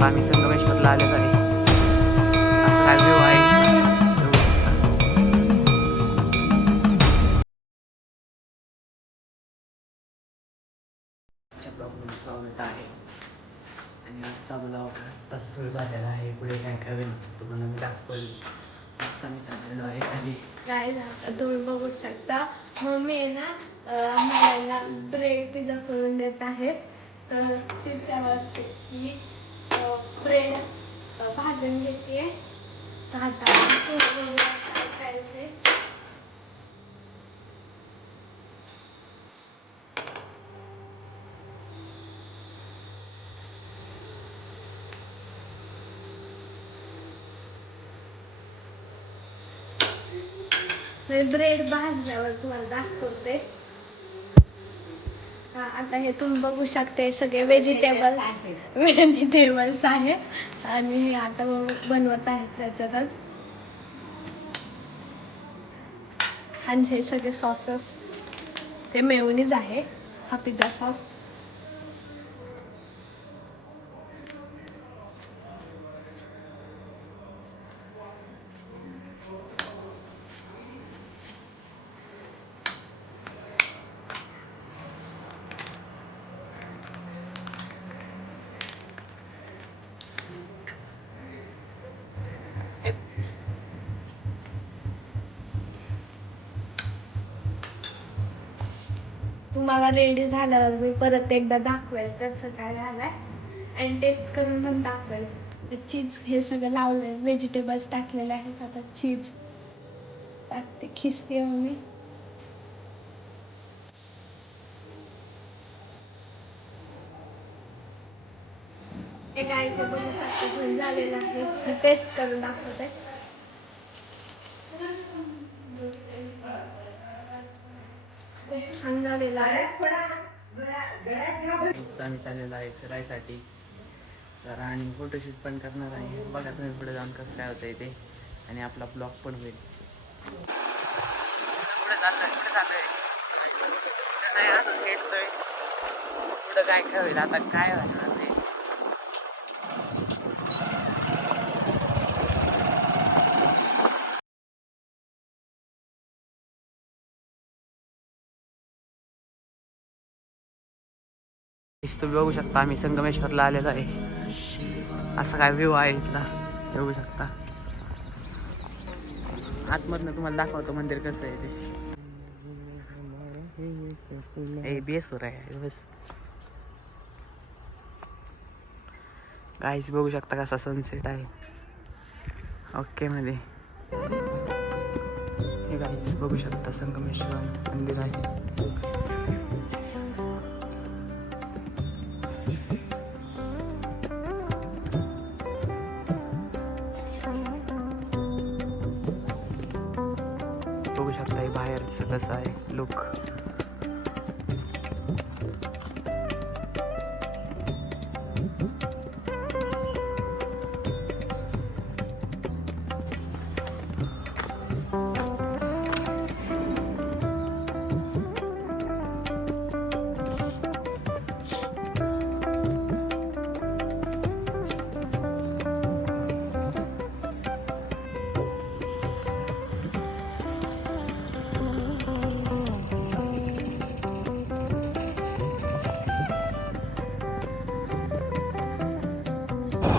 शकता आम्ही संगमेश्वरला आलेलो आहे. असं काय व्ह्यू आहे बघू शकता. स्वागत आहे आणि आजचा ब्लॉग तसं सुरू झालेला आहे. पुढे काय काय होईल तुम्हाला मी दाखवेल. आता मी चाललेलो आहे खाली. काय झालं तुम्ही बघू शकता. मम्मी आहे ना आम्हाला ब्रेड पिझ्झा करून देत आहे. तर त्याच्यावरती मी ब्रेड भाजून घेते. आता खायचे ब्रेड भाजल्यावर तुम्हाला दाखवते. आता हे तुम्ही बघू शकते सगळे व्हेजिटेबल्स आहे आणि हे आता बनवत आहेत त्याच्यातच. आणि हे सगळे सॉसेस ते मेयोनीज आहे. हा पिझ्झा सॉस. तुम्हाला रेडी झाल्यावर मी परत एकदा दाखवेल कसं काय झालंय आणि टेस्ट करून पण दाखवेल. चीज हे सगळं लावलंय, व्हेजिटेबल्स टाकलेले आहेत. आता चीज टाकते, खिसते मी. झालेलं आहे, टेस्ट करून दाखवते. छान झालेला आहे. आम्ही चाललेलो आहे फिरायसाठी. तर आणि फोटोशूट पण करणार आहे. बघा तुम्ही पुढे जाऊन कसं काय होतं ते आणि आपला ब्लॉग पण होईल. पुढे चाललोय नाही असं खेळतोय. पुढं काय काय होईल आता काय होणार ते. तुम्ही बघू शकता आम्ही संगमेश्वरला आलेलो आहे. असा काय व्ह्यू आहे इथला बघू शकता. आतमधनं तुम्हाला दाखवतो मंदिर कसं आहे ते. बेसूर आहे बस. गाईस बघू शकता कसा सनसेट आहे ओके मध्ये. हे गाईस बघू शकता संगमेश्वर मंदिर आहे. बघू शकता हे बाहेरचं कसं आहे लुक.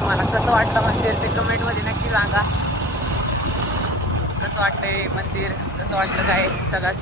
मला कसं वाटलं मंदिर ते कमेंटमध्ये नक्की सांगा. कसं वाटतंय मंदिर, कसं वाटलं काय सगळ्याच